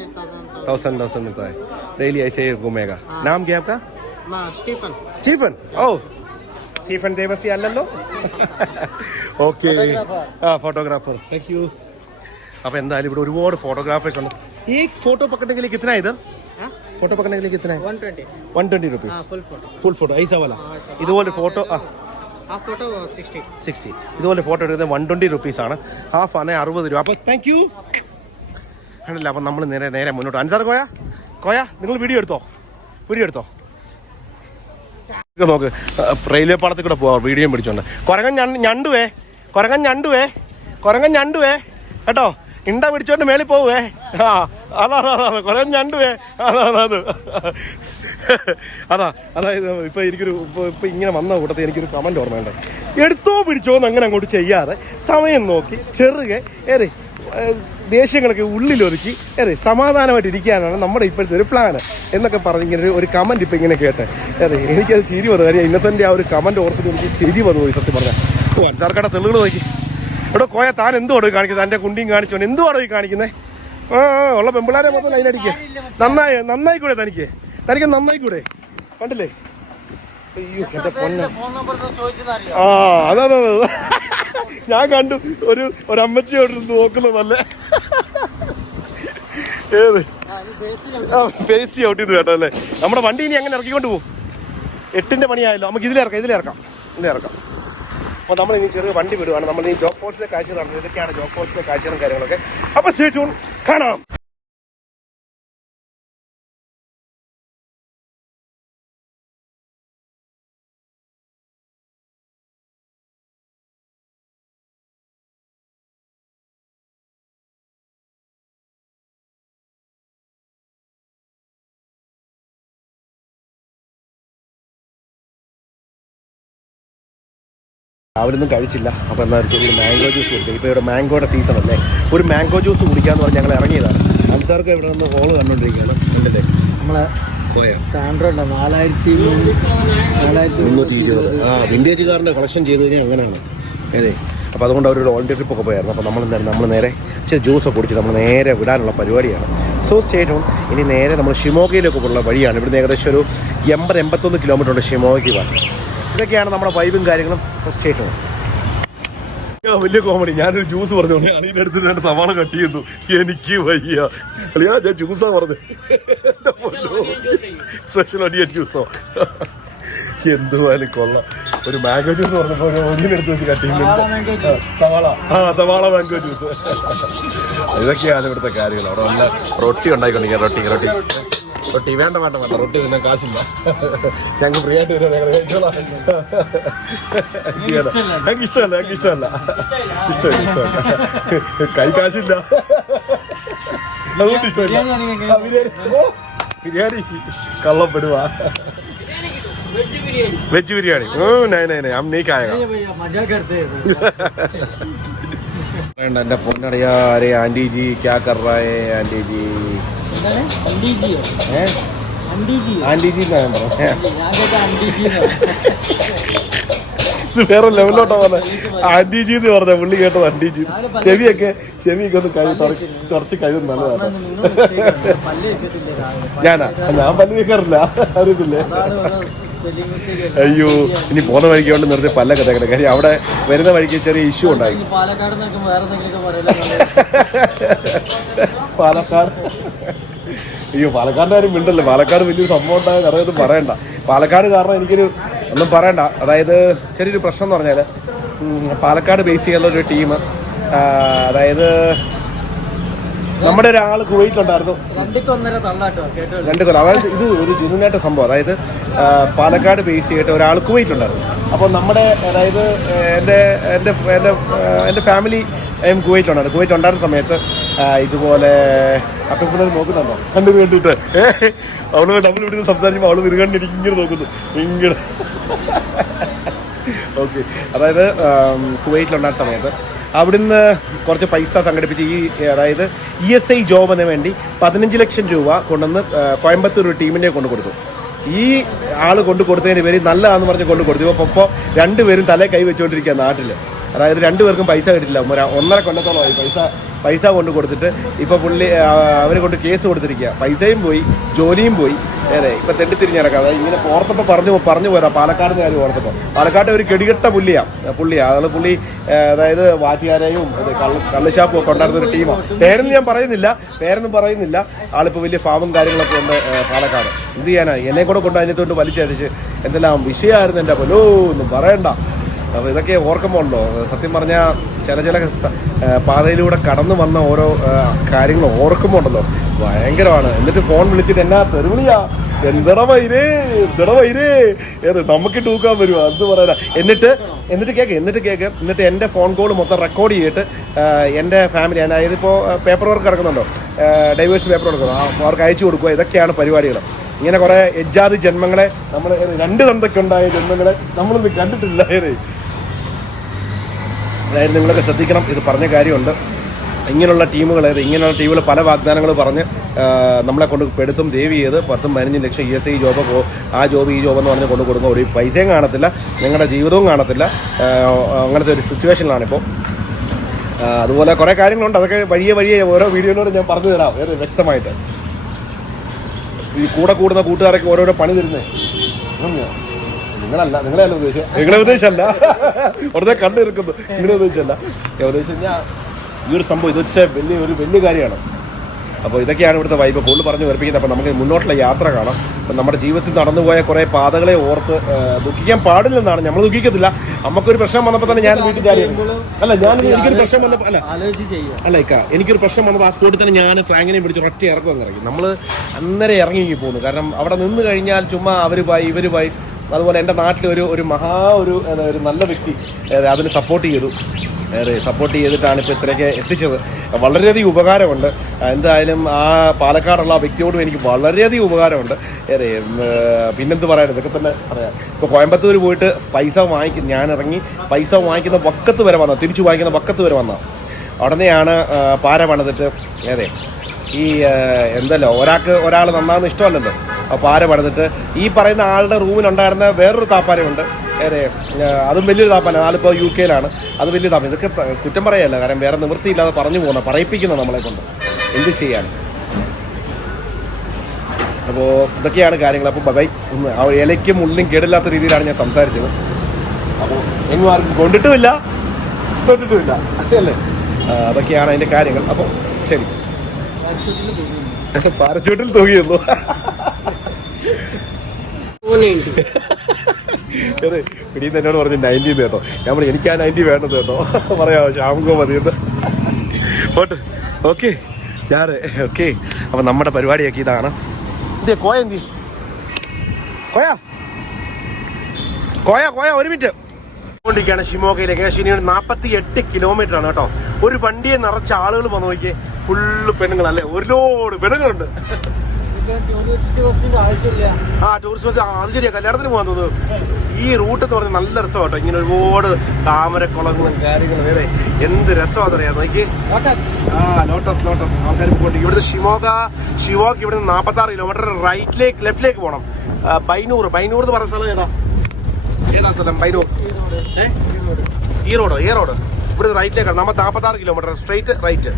1000 मिलता है डेली. ऐसे ही घूमेगा. नाम क्या है आपका? സ്റ്റീഫൻ. ഓ സ്റ്റീഫൻ ദേവസി അല്ലല്ലോ. Okay photographer. Thank you. അപ്പൊ എന്തായാലും ഇവിടെ ഒരുപാട് ഫോട്ടോഗ്രാഫേഴ്സ് ഉണ്ട്. ഈ ഫോട്ടോ पकड़ने के लिए कितना है इधर? फोटो पकड़ने के लिए कितना है? 120 रुपीस फुल फोटो. ऐसा वाला ഇതുപോലെ ഫോട്ടോ हाफ फोटो 60. ഇതുപോലെ ഫോട്ടോ എടുക്കുന്നത് 120 റുപ്പീസ് ആണ്. ഹാഫ് ആണ് 60 രൂപ. അപ്പൊ താങ്ക് യു. ആണല്ലോ. അപ്പം നമ്മൾ നേരെ മുന്നോട്ട്. അൻസാർ കോയ നിങ്ങൾ വീഡിയോ എടുത്തോ. നോക്ക് റെയിൽവേ പാളത്തിൽ കൂടെ പോവാ വീഡിയോ പിടിച്ചോണ്ട്. കുരങ്ങൻ ഞണ്ടുവേ കേട്ടോ. ഇണ്ട പിടിച്ചോണ്ട് മേളിൽ പോവേ. അതാ കുരങ്ങൻ ഞണ്ടുവേ. അതായത് ഇപ്പൊ ഇപ്പൊ ഇങ്ങനെ വന്ന കൂട്ടത്തിൽ എനിക്കൊരു കമന്റ് ഓർമ്മയുണ്ട്. എടുത്തോ പിടിച്ചോന്ന് അങ്ങനെ അങ്ങോട്ട് ചെയ്യാതെ സമയം നോക്കി ചെറുകെ ദേഷ്യങ്ങളൊക്കെ ഉള്ളിലൊതുക്കി സമാധാനമായിട്ട് ഇരിക്കാനാണ് നമ്മുടെ ഇപ്പോഴത്തെ ഒരു പ്ലാൻ എന്നൊക്കെ പറഞ്ഞ് ഇങ്ങനെ ഒരു കമന്റ് ഇപ്പം ഇങ്ങനെ കേട്ടെ. എനിക്കത് ചിരി വന്നു. കാര്യം ഇന്നസെന്റ് ആ ഒരു കമന്റ് ഓർത്തിട്ട് എനിക്ക് ചിരി വന്നു പോയി സത്യം പറഞ്ഞാൽ. അൻസാർക്കട തെളിവുകൾ നോക്കി. ഇവിടെ കോയ താൻ എന്തുവാടോ കാണിക്കുന്നത്? എൻ്റെ കുണ്ടിയും കാണിച്ചോണ്ട് എന്തുവാടോ ഈ കാണിക്കുന്നത്? ഉള്ള പെമ്പിളാരെ മൊത്തം ലൈനടിക്കുക. നന്നായിക്കൂടെ തനിക്ക് നന്നായിക്കൂടെ? കണ്ടില്ലേ? അയ്യോ എന്റെ പൊന്ന. അതെ ഞാൻ കണ്ടു ഒരു അമ്മച്ചിയോട് നോക്കുന്നതല്ലേ. ഏത് ഫേസ് ഔട്ടിന്ന് കേട്ടോ അല്ലേ. നമ്മുടെ വണ്ടി ഇനി അങ്ങനെ ഇറക്കിക്കൊണ്ട് പോകും. 8ന്റെ പണിയായല്ലോ. നമുക്ക് ഇതിലിറക്കാം. അപ്പോൾ നമ്മൾ ഇനി ചെറിയ വണ്ടി വിടുവാണ്. നമ്മൾ ഈ ജോബ് ഫോഴ്സിലെ കാഴ്ച നടന്നത്. ഇതൊക്കെയാണ് ജോബ് ഫോഴ്സിലെ കാഴ്ചകളും കാര്യങ്ങളൊക്കെ. അപ്പോൾ സ്റ്റേ ട്യൂൺ, കാണാം. രാവിലൊന്നും കഴിച്ചില്ല. അപ്പോൾ എന്താ വെച്ചാൽ ഒരു മാംഗോ ജ്യൂസ് കുടിക്കുക. ഇപ്പോൾ ഇവിടെ മാംഗോയുടെ സീസൺ അല്ലേ. ഒരു മാംഗോ ജ്യൂസ് കുടിക്കാമെന്ന് പറഞ്ഞ് ഞങ്ങൾ ഇറങ്ങിയതാണ്. അൻസാർക്ക് ഇവിടെ നിന്ന് ഹോള് കണ്ടുകൊണ്ടിരിക്കുകയാണ്. ഉണ്ടല്ലേ നമ്മളെ സാൻഡ്രോ 4320. വിൻറ്റേജ് കാറിൻ്റെ കളക്ഷൻ ചെയ്ത് കഴിഞ്ഞാൽ അങ്ങനെയാണ്. അതെ. അപ്പോൾ അതുകൊണ്ട് അവരൊരു ഓൾഡി ട്രിപ്പ് ഒക്കെ പോയായിരുന്നു. അപ്പോൾ നമ്മൾ നേരെ ഇച്ചിരി ജ്യൂസൊക്കെ കുടിച്ച് നമ്മൾ നേരെ വിടാനുള്ള പരിപാടിയാണ്. So stay tune. ഇനി നേരെ നമ്മൾ ഷിമോഗയിലേക്ക് ഉള്ള വഴിയാണ്. ഇവിടുന്ന് ഏകദേശം ഒരു 80-81 കിലോമീറ്റർ ഉണ്ട് ഷിമോഗയ്ക്ക് പോകാൻ. ഇതൊക്കെയാണ് നമ്മുടെ വൈബും കാര്യങ്ങളും. Stay tune. വലിയ കോമഡി. ഞാനൊരു ജ്യൂസ് പറഞ്ഞു. അതിൻ്റെ അടുത്ത് 2 സവാള കട്ട് ചെയ്യുന്നു. എനിക്ക് വയ്യ അളിയാ. ഞാൻ ജ്യൂസാ പറഞ്ഞു. സ്പെഷ്യൽ അടിയൻ ജ്യൂസോ എന്തുവായാലും കൊള്ളാം. ഒരു മാംഗോ ജ്യൂസ് പറഞ്ഞപ്പോൾ ഒന്നിനെടുത്ത് വെച്ച് കട്ട് ചെയ്യുന്നു. സവാള മാംഗോ ജ്യൂസ്. ഇതൊക്കെയാണ് ഇവിടുത്തെ കാര്യങ്ങൾ. അവിടെ നല്ല റൊട്ടി ഉണ്ടായിക്കൊണ്ടിരിക്കുക. റൊട്ടി വേണ്ട റൊട്ടി തിന്നാൻ കാശില്ല. ഞങ്ങൾക്ക് ഫ്രീ ആയിട്ട് വരുന്നത് ഞങ്ങൾക്ക് ഇഷ്ടമല്ല. കൈ കാശില്ല, അതുകൊണ്ട് ഇഷ്ടമല്ല. ബിരിയാണി കള്ളപ്പെടുവാ. वेज बिरयानी. नहीं हम नहीं खाएगा. मजा करते हैं. एंड पोन्नड़िया. अरे आंटी जी क्या कर रहा है? आंटी जी हैं? आंटी जी मैं വേറെ ലെവലിലോട്ടാ പറഞ്ഞത്. ആന്റി ജി എന്ന് പറഞ്ഞ പുള്ളി കേട്ടത് ആന്റി ജി. ചെവിയൊക്കെ ഒന്ന് കുറച്ച് കഴിവ് നല്ലതാണ്. ഞാൻ പല്ല് വെക്കാറില്ല, അറിയത്തില്ലേ? അയ്യോ ഇനി പോകുന്ന വഴിക്ക് കൊണ്ട് നിർത്തി പല്ലൊക്കെ തേക്കട്ടെ. കാര്യം അവിടെ വരുന്ന വഴിക്ക് ചെറിയ ഇഷ്യൂ ഉണ്ടായി. പാലക്കാട് അയ്യോ പാലക്കാടിൻ്റെ ആരും മിണ്ടല്ലേ. പാലക്കാട് വലിയൊരു സംഭവം ഉണ്ടായ കഥയൊന്നും പറയണ്ട. പാലക്കാട് കാരണം എനിക്കൊരു ഒന്നും പറയണ്ട. അതായത് ചെറിയൊരു പ്രശ്നം എന്ന് പറഞ്ഞാൽ പാലക്കാട് ബേസ് ചെയ്യുന്ന ഒരു ടീം, അതായത് നമ്മുടെ ഒരാൾ കുവൈറ്റിലുണ്ടായിരുന്നു 2 കൊല്ലം. അതായത് ഇത് ഒരു ജെന്യൂനായിട്ട് സംഭവം. അതായത് പാലക്കാട് ബേസ് ചെയ്തിട്ട് ഒരാൾ കുവൈറ്റിലുണ്ടായിരുന്നു. അപ്പോൾ നമ്മുടെ അതായത് എൻ്റെ ഫാമിലി കുവൈറ്റിലുണ്ടായിരുന്നു. കുവൈറ്റുണ്ടായിരുന്ന സമയത്ത് ഇതുപോലെ അപ്പം ഇവിടെ നോക്കുന്നുണ്ടോ കണ്ടു വേണ്ടിയിട്ട് അവള് നമ്മളിവിടെ നിന്ന് സംസാരിക്കുമ്പോൾ അവള് വിരുകണ്ട് എനിക്ക് ഇങ്ങനെ നോക്കുന്നു ഇങ്ങനെ. ഓക്കെ, അതായത് കുവൈറ്റിലുണ്ടായിരുന്ന സമയത്ത് അവിടുന്ന് കുറച്ച് പൈസ സംഘടിപ്പിച്ച് അതായത് ESI ജോബിന് വേണ്ടി 15 ലക്ഷം രൂപ കൊണ്ടുവന്ന് കോയമ്പത്തൂർ ഒരു ടീമിനെ കൊണ്ട് കൊടുത്തു. ഈ ആൾ കൊണ്ട് കൊടുത്തതിന് പേര് നല്ലതാണെന്ന് പറഞ്ഞ് കൊണ്ട് കൊടുത്തു. ഇപ്പോൾ 2 പേരും തലേ കൈ വെച്ചുകൊണ്ടിരിക്കുക നാട്ടിൽ. അതായത് 2 പേർക്കും പൈസ കിട്ടില്ല. 1.5 കൊല്ലത്തോളമായി പൈസ കൊണ്ട് കൊടുത്തിട്ട് ഇപ്പോൾ പുള്ളി അവർ കൊണ്ട് കേസ് കൊടുത്തിരിക്കുക. പൈസയും പോയി, ജോലിയും പോയി. അതെ, ഇപ്പം തെണ്ടിത്തിരിഞ്ഞ് നടക്കാം. അതായത് ഇങ്ങനെ ഓർത്തപ്പോൾ പറഞ്ഞു പോരാ. പാലക്കാടിൻ്റെ കാര്യം ഓർത്തപ്പോൾ പാലക്കാട്ടെ ഒരു കെടികെട്ട പുള്ളിയാണ്. അത് പുള്ളി അതായത് വാറ്റുകാരെയും കള്ളുഷാപ്പും ഒക്കെ ഉണ്ടായിരുന്ന ഒരു ടീമാണ്. പേരൊന്നും ഞാൻ പറയുന്നില്ല. ആളിപ്പോൾ വലിയ ഫാമും കാര്യങ്ങളൊക്കെ ഉണ്ട് പാലക്കാട്. എന്ത് ചെയ്യാനാ, എന്നെ കൂടെ കൊണ്ട് അതിനകത്തോട്ട് വലിച്ചടിച്ച് എന്തെല്ലാം വിഷയമായിരുന്നു എൻ്റെ പോലോ ഒന്നും പറയണ്ട. അപ്പോൾ ഇതൊക്കെ ഓർക്കുമ്പോൾ ഉണ്ടോ സത്യം പറഞ്ഞാൽ ചില പാതയിലൂടെ കടന്നു വന്ന ഓരോ കാര്യങ്ങൾ ഓർക്കുമ്പോൾ ഉണ്ടല്ലോ ഭയങ്കരമാണ്. എന്നിട്ട് ഫോൺ വിളിച്ചിട്ട് എന്നാ തെരുവിളിയാ എന്തട വൈരേ ഏത് നമുക്ക് തൂക്കാൻ വരുമോ അത് പറയാ. എന്നിട്ട് കേക്ക് എന്നിട്ട് എൻ്റെ ഫോൺ കോൾ മൊത്തം റെക്കോർഡ് ചെയ്തിട്ട് എൻ്റെ ഫാമിലി, അതായത് ഇപ്പോൾ പേപ്പർ വർക്ക് കിടക്കുന്നുണ്ടോ, ഡൈവേഴ്സ് പേപ്പർ കൊടുക്കുന്നു, അവർക്ക് അയച്ചു കൊടുക്കുക. ഇതൊക്കെയാണ് പരിപാടികൾ. ഇങ്ങനെ കുറേ എജ്ജാതി ജന്മങ്ങളെ നമ്മൾ 2 തന്തയ്ക്കുണ്ടായ ജന്മങ്ങളെ നമ്മളൊന്നും കണ്ടിട്ടില്ല. അതായത് നിങ്ങളൊക്കെ ശ്രദ്ധിക്കണം, ഇത് പറഞ്ഞ കാര്യമുണ്ട്. ഇങ്ങനെയുള്ള ടീമുകൾ പല വാഗ്ദാനങ്ങൾ പറഞ്ഞ് നമ്മളെ കൊണ്ട് പെടുത്തും ദേവി ചെയ്ത് 10-15 ലക്ഷം ESI ജോബ്, ആ ജോബ് ഈ ജോബെന്ന് പറഞ്ഞ് കൊണ്ട് കൊടുക്കുക. ഒരു പൈസയും കാണത്തില്ല, നിങ്ങളുടെ ജീവിതവും കാണത്തില്ല. അങ്ങനത്തെ ഒരു സിറ്റുവേഷനിലാണിപ്പോൾ. അതുപോലെ കുറേ കാര്യങ്ങളുണ്ട്. അതൊക്കെ വഴിയെ ഓരോ വീഡിയോയിലൂടെ ഞാൻ പറഞ്ഞു തരാം വ്യക്തമായിട്ട്. ഈ കൂടുന്ന കൂട്ടുകാരൊക്കെ ഓരോരോ പണി തരുന്നേ നിങ്ങളെയല്ല ഉദ്ദേശമല്ല വെറുതെ കണ്ടു നിൽക്കുന്നു. നിങ്ങളെ ഉദ്ദേശമല്ല. ഉദ്ദേശം ഞാൻ ഈ ഒരു സംഭവം ഇത് വെച്ച വലിയ കാര്യമാണ്. അപ്പോൾ ഇതൊക്കെയാണ് ഇവിടുത്തെ വൈബ് കൂടുതൽ പറഞ്ഞു വേർപ്പിക്കുന്നത്. അപ്പോൾ നമുക്ക് മുന്നോട്ടുള്ള യാത്ര കാണാം. അപ്പം നമ്മുടെ ജീവിതത്തിൽ നടന്നുപോയ കുറേ പാതകളെ ഓർത്ത് ദുഃഖിക്കാൻ പാടില്ലെന്നാണ്. നമ്മൾ ദുഃഖിക്കത്തില്ല. നമുക്കൊരു പ്രശ്നം വന്നപ്പോൾ തന്നെ ഞാൻ വീട്ടിൽ ചാടി എനിക്കൊരു പ്രശ്നം വന്നപ്പോൾ എനിക്കൊരു പ്രശ്നം വന്നപ്പോൾ ആ സ്പോട്ടിൽ തന്നെ ഞാൻ ഫ്രാങ്കിനെയും പിടിച്ച് ഒറ്റ ഇറക്കം ഇറങ്ങി. നമ്മൾ അന്നേരം ഇറങ്ങി പോകുന്നു. കാരണം അവിടെ നിന്ന് കഴിഞ്ഞാൽ ചുമ്മാ ഇവർ പോയി. അതുപോലെ എൻ്റെ നാട്ടിൽ ഒരു നല്ല വ്യക്തി അതിന് സപ്പോർട്ട് ചെയ്തിട്ടാണ് ഇപ്പോൾ ഇത്രയൊക്കെ എത്തിച്ചത്. വളരെയധികം ഉപകാരമുണ്ട്. എന്തായാലും ആ പാലക്കാടുള്ള വ്യക്തിയോടും എനിക്ക് വളരെയധികം ഉപകാരമുണ്ട്. പിന്നെന്ത് പറയാൻ, ഇതൊക്കെ തന്നെ പറയാം. ഇപ്പോൾ കോയമ്പത്തൂർ പോയിട്ട് ഞാൻ ഇറങ്ങി പൈസ വാങ്ങിക്കുന്ന വക്കത്ത് വരെ വന്ന, തിരിച്ചു വാങ്ങിക്കുന്ന വക്കത്ത് വരെ വന്ന ഉടനെയാണ് പാര പണിതിട്ട് ഈ എന്തല്ലോ ഒരാൾ നന്നാകുന്ന ഇഷ്ടമല്ലല്ലോ. പാര പണിതിട്ട് ഈ പറയുന്ന ആളുടെ റൂമിലുണ്ടായിരുന്ന വേറൊരു താപ്പാനയുണ്ട്. അതും വലിയൊരു താപ്പാന. ആളിപ്പോൾ UK അത് വലിയ താപ്പാന. ഇതൊക്കെ കുറ്റം പറയല്ല, കാരണം വേറെ നിവൃത്തിയില്ലാതെ പറയിപ്പിക്കുന്ന നമ്മളെ കൊണ്ട് എന്ത് ചെയ്യാൻ. അപ്പോൾ ഇതൊക്കെയാണ് കാര്യങ്ങൾ. അപ്പോൾ ബൈ. ഇലയ്ക്കും ഉള്ളിലും കേടില്ലാത്ത രീതിയിലാണ് ഞാൻ സംസാരിച്ചത്. അപ്പോൾ എങ്ങും ആർക്കും കൊണ്ടിട്ടുമില്ല തൊട്ടിട്ടുമില്ല അല്ലേ. അതൊക്കെയാണ് അതിൻ്റെ കാര്യങ്ങൾ. അപ്പോൾ ശരി. പാരച്ചൂട്ടിൽ തൂങ്ങിയിരുന്നു. അതെ, പിന്നീട് എന്നോട് പറഞ്ഞു 90 കേട്ടോ. ഞാൻ പറഞ്ഞു എനിക്ക് ആ 90 വേണ്ടത് കേട്ടോ. പറയാമോ ശ്യാമങ്കോ മതിയെന്ന്. പോട്ടെ, ഓക്കെ ഓക്കെ. അപ്പം നമ്മുടെ പരിപാടിയൊക്കെ ഇതാണ്. കോയ ഒരു മിനിറ്റ് കൊണ്ടിരിക്കുകയാണ് ഷിമോഗയിലേക്ക്. ശനിയാണ് 48 കിലോമീറ്റർ ആണ് കേട്ടോ. ഒരു വണ്ടിയെ നിറച്ച ആളുകൾ വന്നു നോക്കിയേ. ഫുള്ള് പെണ്ണുങ്ങളല്ലേ, ഒരു ലോഡ് പെണ്ണുങ്ങളുണ്ട്. ടൂറിസ്റ്റ് ബസ് അത് ശരിയാ, കല്യാണത്തിന് പോകാൻ തോന്നുന്നു. ഈ റൂട്ട് എന്ന് പറഞ്ഞാൽ നല്ല രസം കേട്ടോ. ഇങ്ങനെ ഒരുപാട് താമരക്കുളങ്ങളും കാര്യങ്ങളും. എന്ത് രസമാണെന്ന് അറിയാം. നോക്കി ലോട്ടസ് ആൾക്കാർ പോയിട്ട് ഇവിടുത്തെ ഷിമോഗ ഇവിടെ നിന്ന് 46 കിലോമീറ്റർ ലെഫ്റ്റിലേക്ക് പോകണം. ബൈനൂർ എന്ന് പറഞ്ഞ സ്ഥലം ഏതാ സ്ഥലം? ബൈനൂർ ഈറോഡ് ഇവിടുന്ന് റൈറ്റിലേക്കാണ്. നമ്മൾ 46 കിലോമീറ്റർ സ്ട്രെയിറ്റ് റൈറ്റ്.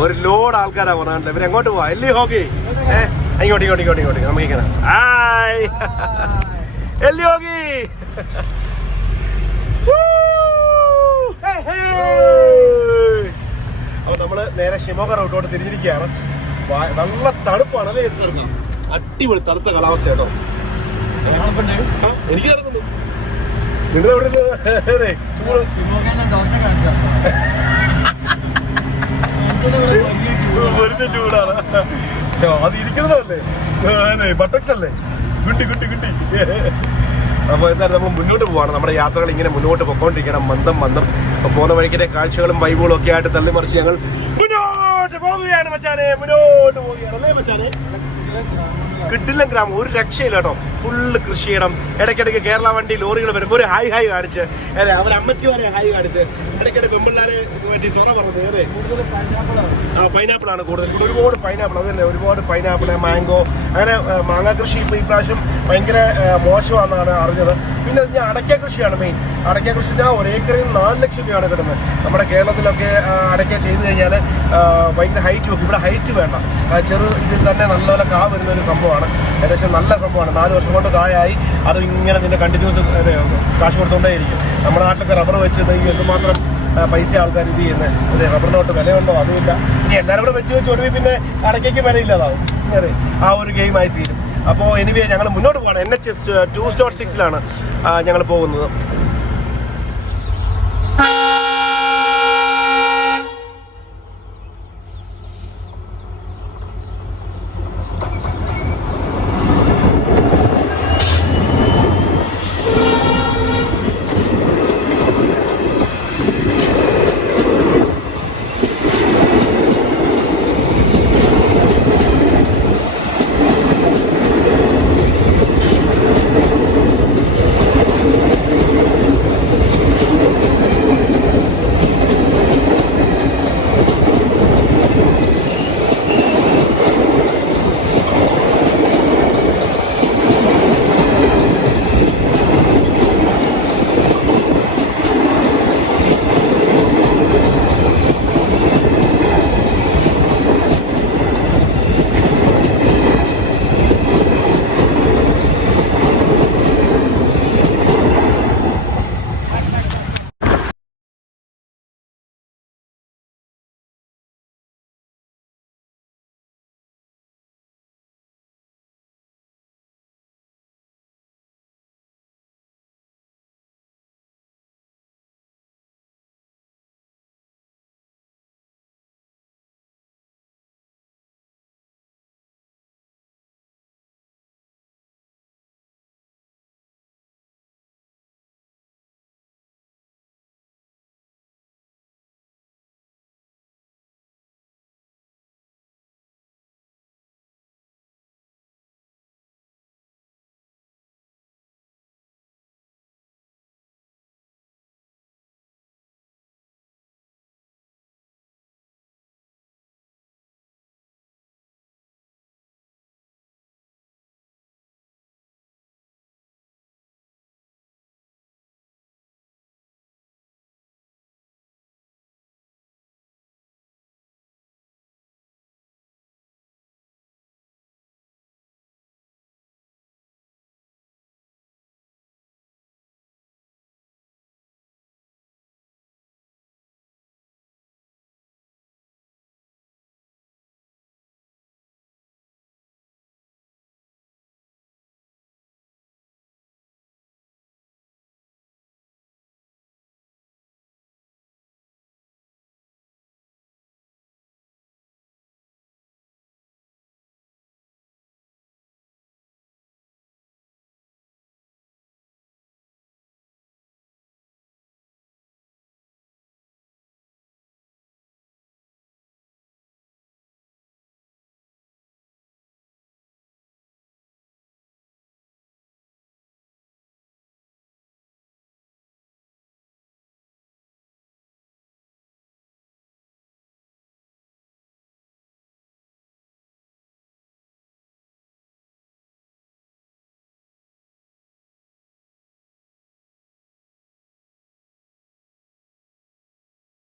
ഒരു ലോഡ് ആൾക്കാരാ പോകുന്നത്. ഇവര് എങ്ങോട്ട് പോവാ? എല്ലി ഹോക്കി ഇങ്ങോട്ട് നമുക്കിങ്ങനെ ഹായ് എല്ലി ഹോക്കി. അപ്പൊ നമ്മള് നേരെ ഷിമോഗ റൂട്ടോട്ട് തിരിഞ്ഞിരിക്കുകയാണ്. നല്ല തണുപ്പാണ് അല്ലേ? അടിപൊളി തണുത്ത കാലാവസ്ഥ കേട്ടോ. എനിക്ക് നടക്കുന്നു. നിങ്ങൾ എവിടെ വെറുതെ ചൂടാണ്. അത് ഇരിക്കുന്നതല്ലേ ബട്ടക്സ് അല്ലേ? കുട്ടി. അപ്പോൾ എന്തായാലും നമ്മൾ മുന്നോട്ട് പോവാണ്. നമ്മുടെ യാത്രകൾ ഇങ്ങനെ മുന്നോട്ട് പൊക്കോണ്ടിരിക്കണം. മന്ദം പോകുന്ന വഴിക്കിന്റെ കാഴ്ചകളും വൈബുകളും ഒക്കെ ആയിട്ട് തള്ളിമറിച്ച് ഞങ്ങൾ മുന്നോട്ട് പോവുകയാണ് മച്ചാനെ. അല്ലേ മച്ചാനെ? കിട്ടില്ല ഗ്രാമം ഒരു രക്ഷയില്ല കേട്ടോ. ഫുള്ള് കൃഷിയിടം. ഇടയ്ക്കിടയ്ക്ക് കേരള വണ്ടി ലോറികൾ വരുമ്പോൾ ഒരു ഹായ് കാണിച്ച് അതെ അവർ അമ്മച്ചിമാരെ ഹായ് കാണിച്ച് ഇടയ്ക്കിടയ്ക്ക് പെമ്പിള്ളാരെ പറ്റി സൊറ പറഞ്ഞത്. അതെ പൈനാപ്പിൾ ആണ് കൂടുതൽ. ഒരുപാട് പൈനാപ്പിൾ അത് തന്നെ ഒരുപാട് പൈനാപ്പിൾ മാംഗോ അങ്ങനെ മാങ്ങ കൃഷി ഇപ്പോൾ ഈ പ്രാവശ്യം ഭയങ്കര മോശമാണെന്നാണ് അറിഞ്ഞത്. പിന്നെ ഞാൻ അടയ്ക്ക കൃഷിയാണ് മെയിൻ. അടയ്ക്ക കൃഷി ഞാൻ ഒരേക്കറിൽ 4 ലക്ഷം രൂപയാണ് കിട്ടുന്നത്. നമ്മുടെ കേരളത്തിലൊക്കെ അടയ്ക്ക ചെയ്ത് കഴിഞ്ഞാൽ ഭയങ്കര ഹൈറ്റ് വെക്കും. ഇവിടെ ഹൈറ്റ് വേണ്ട. ചെറു ഇതിൽ തന്നെ നല്ലപോലെ കാ വരുന്ന ഒരു സംഭവമാണ്. ഏകദേശം നല്ല സംഭവമാണ്. 4 വർഷം കൊണ്ട് കായായി അത് ഇങ്ങനെ ഇതിൻ്റെ കണ്ടിന്യൂസ് കാശ് കൊടുത്തുകൊണ്ടേയിരിക്കും. നമ്മുടെ നാട്ടിലൊക്കെ റബ്ബർ വെച്ച് എന്തുമാത്രം പൈസ ആൾക്കാർ ഇത് ചെയ്യുന്നത്. അതെ റബ്ബറിനോട്ട് വിലയുണ്ടോ അതുമില്ല. ഇനി എല്ലാവരും കൂടെ വെച്ച് ഒടുവിൽ പിന്നെ അടയ്ക്കയ്ക്ക് വിലയില്ലാതാവും. അതെ ആ ഒരു ഗെയിമായി തീരും. അപ്പോൾ എനിവേ ഞങ്ങൾ മുന്നോട്ട് പോകണം. NH 2.6 ഞങ്ങൾ പോകുന്നത്.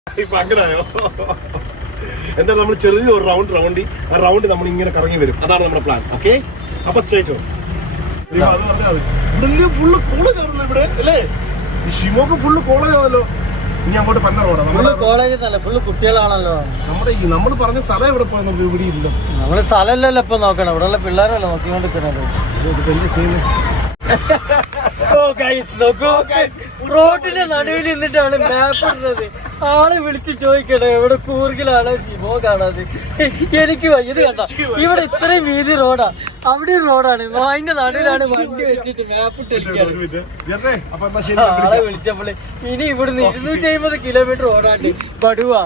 ഇപ്പൊ അങ്ങനായോ? എന്തായാലും നമ്മൾ ചെറിയൊരു റൗണ്ട് ആ റൗണ്ട് നമ്മൾ ഇങ്ങനെ കറങ്ങി വരും. അതാണ് നമ്മുടെ പ്ലാൻ. ഓക്കെ, അപ്പൊ സ്ട്രേറ്റ് അത് പറഞ്ഞാൽ ഇവിടെ ഫുള്ള് കോളേജ് ഇവിടെ അല്ലേ? ഷിമോക്ക് ഫുള്ള് കോളേജാണല്ലോ. ഇനി അങ്ങോട്ട് പന്ന റോഡാണ് കോളേജ് ഫുള്ള് കുട്ടികളാണല്ലോ. നമ്മൾ പറഞ്ഞ സ്ഥലം എവിടെ പോയി ഇവിടെ ഇല്ല. നമ്മള് സ്ഥലമല്ലല്ലോ ഇപ്പൊ നോക്കണം, ഇവിടെ ഉള്ള പിള്ളേരല്ലേ നോക്കിക്കൊണ്ടിരിക്കുന്നത്. റോഡിന്റെ നടുവിൽ നിന്നിട്ടാണ് മാപ്പ് ഇടുന്നത്. ആള് വിളിച്ച് ചോദിക്കണേ എവിടെ കൂർഗിലാണ് ഷിമോ കാണാതെ. എനിക്ക് ഇത് കണ്ട ഇവിടെ ഇത്രയും വീതി റോഡാ, അവിടെ റോഡാണ്, അതിന്റെ നടുവിലാണ് വണ്ടി വെച്ചിട്ട് മാപ്പ് ഇട്ടിരിക്കുകയാണ്. ആളെ വിളിച്ചപ്പോള് ഇനി ഇവിടുന്ന് 250 കിലോമീറ്റർ ഓടാണ്ട് പടുവാ.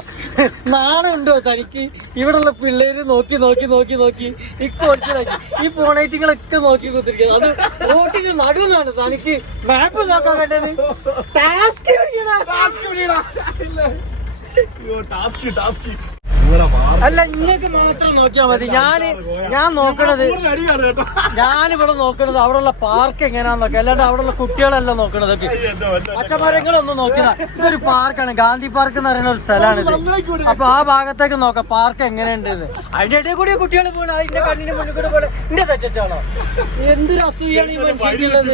നാളെ ഉണ്ടോ തനിക്ക്? ഇവിടെയുള്ള പിള്ളേര് നോക്കി നോക്കി നോക്കി നോക്കി ഇപ്പൊ ഓടിച്ചതാക്കി ഈ പോണൈറ്റുകളൊക്കെ നോക്കി കുത്തിരിക്കുന്നത്. അത് റോട്ടിന് നടുവെന്നാണ് തനിക്ക് മാപ്പ് നോക്കാൻ വേണ്ടത്. അല്ല, ഇങ്ങക്ക് മാത്രം നോക്കിയാൽ മതി. ഞാൻ നോക്കണത്, ഞാനിവിടെ നോക്കണത് അവിടെയുള്ള പാർക്ക് എങ്ങനെയാന്നൊക്കെ, അല്ലാണ്ട് അവിടെയുള്ള കുട്ടികളെല്ലാം നോക്കണതൊക്കെ. പച്ചമരങ്ങളൊന്നും നോക്കിയതാ. ഇതൊരു പാർക്കാണ്, ഗാന്ധി പാർക്ക് എന്ന് പറയുന്ന ഒരു സ്ഥലമാണിത്. അപ്പൊ ആ ഭാഗത്തേക്ക് നോക്കാം പാർക്ക് എങ്ങനെയുണ്ട്. അതിന്റെ ഇടയിൽ കൂടി കുട്ടികൾ പോകണം, അതിന്റെ കണ്ണിന് മുന്നിൽ കൂടെ പോലെ. ഇന്റെ തെറ്റാണോ? എന്തൊരു അസൂയാണ് ഈ മനുഷ്യനുള്ളത്.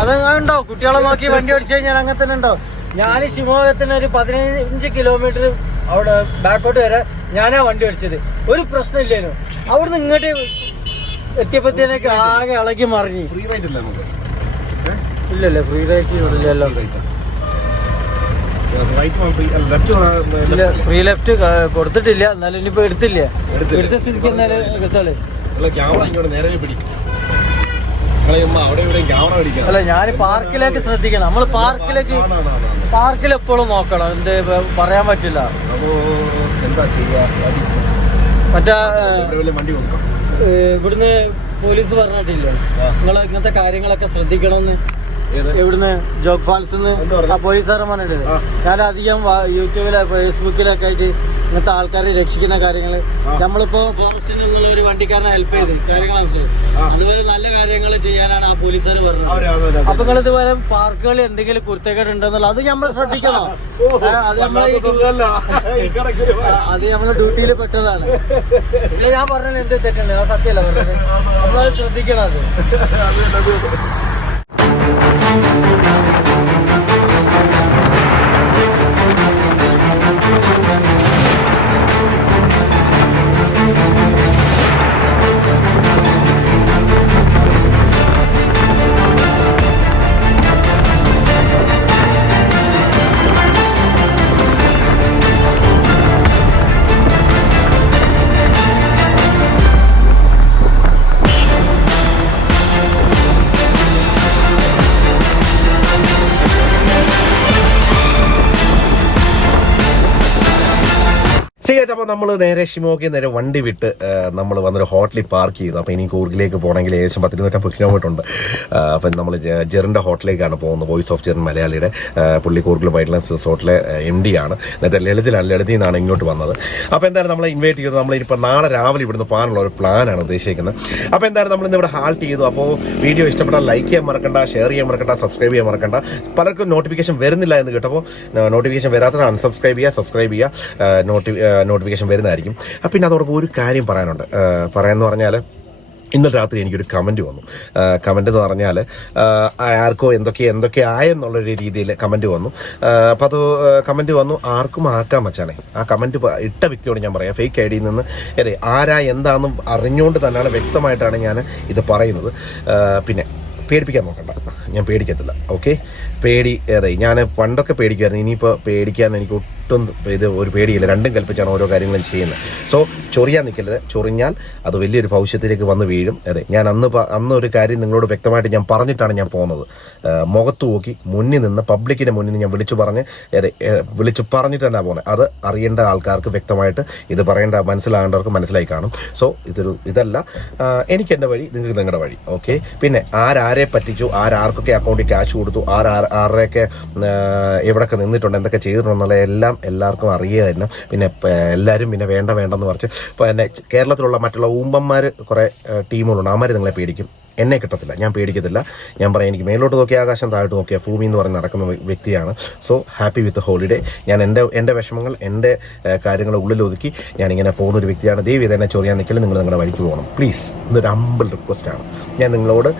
അതുണ്ടോ കുട്ടികളെ നോക്കി വണ്ടി ഓടിച്ചു കഴിഞ്ഞാൽ അങ്ങനെ തന്നെ ഉണ്ടാവും. ഞാൻ ശിവമോഗത്തിന് ഒരു 15 കിലോമീറ്റർ അവിടെ ബാക്കോട്ട് വരെ ഞാനാ വണ്ടി ഓടിച്ചത്. ഒരു പ്രശ്നമില്ലേനു. അവിടുന്ന് ഇങ്ങോട്ട് എത്തിയപ്പോഴത്തേനൊക്കെ ആകെ ഇളകി മറിഞ്ഞു. ഇല്ലല്ലേ, ഫ്രീ റൈറ്റ് ഇല്ലല്ലോ. ഫ്രീ ലെഫ്റ്റ് കൊടുത്തിട്ടില്ല, എന്നാലും ഇനിയിപ്പോ എടുത്തില്ല. എടുത്ത സ്ഥിതിക്ക് എന്നാലും എടുത്തോളെ. അല്ല, ഞാൻ പാർക്കിലേക്ക് ശ്രദ്ധിക്കണം. നമ്മള് പാർക്കിൽ എപ്പോഴും നോക്കണം. എന്ത് പറയാൻ പറ്റില്ല. മറ്റേ ഇവിടുന്ന് പോലീസ് പറഞ്ഞിട്ടില്ലേ നിങ്ങൾ ഇങ്ങനത്തെ കാര്യങ്ങളൊക്കെ ശ്രദ്ധിക്കണമെന്ന്? ഇവിടുന്ന് ജോഗ് ഫാൾസ് പോലീസുകാരൻ പറഞ്ഞിട്ടില്ലേ? ഞാൻ അധികം യൂട്യൂബിലെ ഫേസ്ബുക്കിലൊക്കെ ആയിട്ട് ഇങ്ങനത്തെ ആൾക്കാരെ രക്ഷിക്കുന്ന കാര്യങ്ങള് നമ്മളിപ്പോ ഫോറസ്റ്റിൽ നിന്നുള്ള ഒരു വണ്ടിക്കാരനെ ഹെൽപ്പ് ചെയ്ത് കാര്യങ്ങൾ അതുപോലെ നല്ല കാര്യങ്ങൾ ചെയ്യാനാണ് ആ പോലീസുകാർ പറഞ്ഞത്. അപ്പൊ നിങ്ങൾ ഇതുപോലെ പാർക്കുകളിൽ എന്തെങ്കിലും കുരുത്തക്കേട് ഉണ്ടെന്നുള്ള അത് നമ്മൾ ശ്രദ്ധിക്കണം. അത് നമ്മളെ ഡ്യൂട്ടിയിൽ പെട്ടതാണ്. ഞാൻ പറഞ്ഞത് എന്ത് തെറ്റുണ്ട്? ആ സത്യമല്ല പറഞ്ഞത്. നമ്മളത് ശ്രദ്ധിക്കണം. അത് അപ്പോൾ നമ്മൾ നേരെ ഷിമോഗി നേരെ വണ്ടി വിട്ട് നമ്മൾ വന്നൊരു ഹോട്ടലിൽ പാർക്ക് ചെയ്തു. അപ്പോൾ ഇനി കൂർഗിലേക്ക് പോകണമെങ്കിൽ ഏകദേശം 10-250 കിലോമീറ്റർ ഉണ്ട്. അപ്പം നമ്മൾ ജെറിൻ്റെ ഹോട്ടലിലേക്കാണ് പോകുന്നത്. വോയിസ് ഓഫ് ജെറിൻ മലയാളിയുടെ പുള്ളി കൂർഗിൽ വൈൽഡ് ലൈഫ് റിസോർട്ടിലെ MD ആണ്. നേരത്തെ ലളിതയിൽ നിന്നാണ് ഇങ്ങോട്ട് വന്നത്. അപ്പോൾ എന്തായാലും നമ്മളെ ഇൻവൈറ്റ് ചെയ്തു. നമ്മളിപ്പോൾ നാളെ രാവിലെ ഇവിടുന്ന് പോകാനുള്ള ഒരു പ്ലാനാണ് ഉദ്ദേശിക്കുന്നത്. അപ്പോൾ എന്തായാലും നമ്മളിന്ന് ഇവിടെ ഹാൾട്ട് ചെയ്തു. അപ്പോൾ വീഡിയോ ഇഷ്ടപ്പെട്ടാൽ ലൈക്ക് ചെയ്യാൻ മറക്കണ്ട, ഷെയർ ചെയ്യാൻ മറക്കണ്ട, സബ്സ്ക്രൈബ് ചെയ്യാൻ മറക്കണ്ട. പലർക്കും നോട്ടിഫിക്കേഷൻ വരുന്നില്ല എന്ന് കേട്ടപ്പോൾ നോട്ടിഫിക്കേഷൻ വരാത്തത് അൺസബ്സ്ക്രൈബ് ചെയ്യുക, സബ്സ്ക്രൈബ് ചെയ്യുക, നോട്ടിഫിക്കേഷൻ വരുന്നതായിരിക്കും. പിന്നെ അതോടൊപ്പം ഒരു കാര്യം പറയാനുണ്ട്. പറയാമെന്ന് പറഞ്ഞാൽ ഇന്നലെ രാത്രി എനിക്കൊരു കമൻറ്റ് വന്നു. കമൻറ്റ് എന്ന് പറഞ്ഞാൽ ആർക്കോ എന്തൊക്കെ ആയെന്നുള്ളൊരു രീതിയിൽ കമൻറ്റ് വന്നു. അപ്പോൾ അത് കമൻറ്റ് വന്നു ആർക്കും ആക്കാൻ മച്ചാനെ. ആ കമൻറ്റ് ഇട്ട വ്യക്തിയോട് ഞാൻ പറയാം, ഫേക്ക് ഐഡിയിൽ നിന്ന് അതെ ആരാ എന്താണെന്നും അറിഞ്ഞുകൊണ്ട് തന്നെയാണ് വ്യക്തമായിട്ടാണ് ഞാൻ ഇത് പറയുന്നത്. പിന്നെ പേടിപ്പിക്കാൻ നോക്കണ്ട, ഞാൻ പേടിക്കത്തില്ല. ഓക്കെ, അതെ ഞാൻ പണ്ടൊക്കെ പേടിക്കുമായിരുന്നു. ഇനിയിപ്പോൾ പേടിക്കാൻ എനിക്ക് ഒട്ടും ഇത് ഒരു പേടിയില്ല. രണ്ടും കൽപ്പിച്ചാണ് ഓരോ കാര്യങ്ങളും ചെയ്യുന്നത്. സോ ചൊറിയാൻ നിൽക്കരുത്. ചൊറിഞ്ഞാൽ അത് വലിയൊരു ഭവിഷ്യത്തിലേക്ക് വന്ന് വീഴും. അതെ ഞാൻ അന്ന് ഒരു കാര്യം നിങ്ങളോട് വ്യക്തമായിട്ട് ഞാൻ പറഞ്ഞിട്ടാണ് ഞാൻ പോകുന്നത്. മുഖത്ത് നോക്കി മുന്നിൽ നിന്ന് പബ്ലിക്കിന്റെ മുന്നിൽ ഞാൻ വിളിച്ചു പറഞ്ഞിട്ട് തന്നെ പോകുന്നത്. അത് അറിയേണ്ട ആൾക്കാർക്ക് വ്യക്തമായിട്ട് ഇത് മനസ്സിലാകേണ്ടവർക്ക് മനസ്സിലായി കാണും. സോ ഇതല്ല എനിക്ക് എൻ്റെ വഴി, നിങ്ങൾക്ക് നിങ്ങളുടെ വഴി. ഓക്കെ, പിന്നെ ആരെ പറ്റിച്ചു, ആർക്കൊക്കെ അക്കൗണ്ടിൽ ക്യാഷ് കൊടുത്തു, ആരുടെയൊക്കെ എവിടെയൊക്കെ നിന്നിട്ടുണ്ട്, എന്തൊക്കെ ചെയ്തിട്ടുണ്ടെന്നുള്ള എല്ലാവർക്കും അറിയുക തന്നെ. പിന്നെ എല്ലാവരും പിന്നെ വേണ്ടെന്ന് പറഞ്ഞ് പിന്നെ കേരളത്തിലുള്ള മറ്റുള്ള ഊമ്പന്മാർ കുറേ ടീമുകളുണ്ട്. അവന്മാർ നിങ്ങളെ പേടിക്കും. എന്നെ കിട്ടത്തില്ല. ഞാൻ പേടിക്കത്തില്ല. ഞാൻ പറയാം, എനിക്ക് മേലോട്ട് നോക്കിയ ആകാശം, താഴോട്ട് നോക്കിയ ഭൂമി എന്ന് പറഞ്ഞ് നടക്കുന്ന വ്യക്തിയാണ്. So happy with holiday. ഞാൻ എൻ്റെ വിഷമങ്ങൾ, എൻ്റെ കാര്യങ്ങൾ ഉള്ളിലൊതുക്കി ഞാനിങ്ങനെ പോകുന്നൊരു വ്യക്തിയാണ്. ദയവ് ചെയ്ത് എന്നെ ചൊറിയാൻ നിൽക്കലും, നിങ്ങൾ നിങ്ങളുടെ വഴിക്ക് പോകണം പ്ലീസ്. ഇതൊരു ഹംബിൾ റിക്വസ്റ്റാണ്. ഞാൻ നിങ്ങളോട്,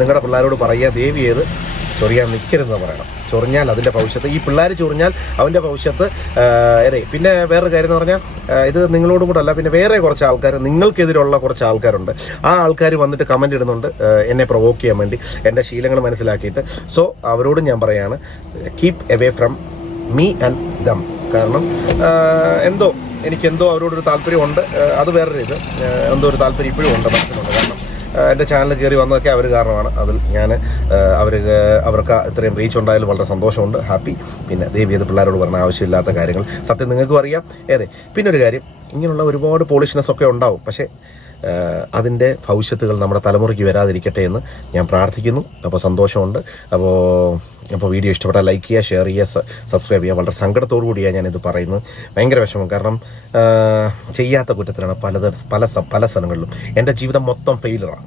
നിങ്ങളുടെ പിള്ളേരോട് പറയുക, ദയവ് ചെയ്ത് ചൊറിയാൻ നിൽക്കരുതെന്ന് പറയണം. ചൊറിഞ്ഞാൽ അതിൻ്റെ ഭവിഷ്യത്ത്, ഈ പിള്ളേർ ചൊറിഞ്ഞാൽ അവൻ്റെ ഭവിഷ്യത്ത്. അതെ, പിന്നെ വേറൊരു കാര്യം എന്ന് പറഞ്ഞാൽ, ഇത് നിങ്ങളോടും കൂടെ അല്ല, പിന്നെ വേറെ കുറച്ച് ആൾക്കാർ, നിങ്ങൾക്കെതിരുള്ള കുറച്ച് ആൾക്കാരുണ്ട്. ആ ആൾക്കാർ വന്നിട്ട് കമൻറ്റ് ഇടുന്നുണ്ട് എന്നെ പ്രൊവോക്ക് ചെയ്യാൻ വേണ്ടി, എൻ്റെ ശീലങ്ങൾ മനസ്സിലാക്കിയിട്ട്. സോ അവരോടും ഞാൻ പറയാണ്, keep away from me and dum. കാരണം എനിക്കെന്തോ അവരോടൊരു താല്പര്യമുണ്ട്. അത് വേറൊരു ഇത്, എന്തോ ഒരു താല്പര്യം ഇപ്പോഴും ഉണ്ട്, മനസ്സിലുണ്ട്. കാരണം എൻ്റെ ചാനൽ കയറി വന്നതൊക്കെ അവർ കാരണമാണ്. അതിൽ ഞാൻ അവർക്ക് ഇത്രയും റീച്ച് ഉണ്ടായാലും വളരെ സന്തോഷമുണ്ട്, ഹാപ്പി. പിന്നെ ദയവ് ചെയ്ത് പിള്ളേരോട് പറഞ്ഞ ആവശ്യമില്ലാത്ത കാര്യങ്ങൾ സത്യം നിങ്ങൾക്കും അറിയാം. പിന്നെ ഒരു കാര്യം, ഇങ്ങനെയുള്ള ഒരുപാട് പോളിഷ്നെസ് ഒക്കെ ഉണ്ടാവും. പക്ഷേ അതിൻ്റെ ഭവിഷ്യത്തുകൾ നമ്മുടെ തലമുറയ്ക്ക് വരാതിരിക്കട്ടെ എന്ന് ഞാൻ പ്രാർത്ഥിക്കുന്നു. അപ്പോൾ സന്തോഷമുണ്ട്. അപ്പോൾ വീഡിയോ ഇഷ്ടപ്പെട്ടാൽ ലൈക്ക് ചെയ്യുക, ഷെയർ ചെയ്യുക, സബ്സ്ക്രൈബ് ചെയ്യുക. വളരെ സങ്കടത്തോടു കൂടിയാണ് ഞാനിത് പറയുന്നത്. ഭയങ്കര വിഷമം. കാരണം ചെയ്യാത്ത കുറ്റത്തിലാണ് പല സ്ഥലങ്ങളിലും. എൻ്റെ ജീവിതം മൊത്തം ഫെയിലറാണ്.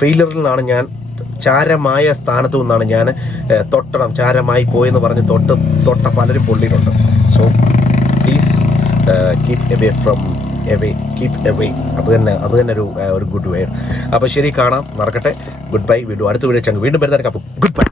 ഫെയിലറിൽ നിന്നാണ് ഞാൻ, ചാരമായ സ്ഥാനത്തു നിന്നാണ് ഞാൻ ചാരമായി പോയെന്ന് പറഞ്ഞ് തൊട്ട പലരും പൊള്ളിയിട്ടുണ്ട്. So please keep away from keep away. അത് തന്നെ ഒരു ഗുഡ് വേർഡ്. അപ്പോൾ ശരി, കാണാം, നടക്കട്ടെ. Good bye. വീണ്ടും അടുത്ത വീഡിയോ വീണ്ടും വരുന്നേക്കാം. അപ്പോൾ ഗുഡ് ബൈ.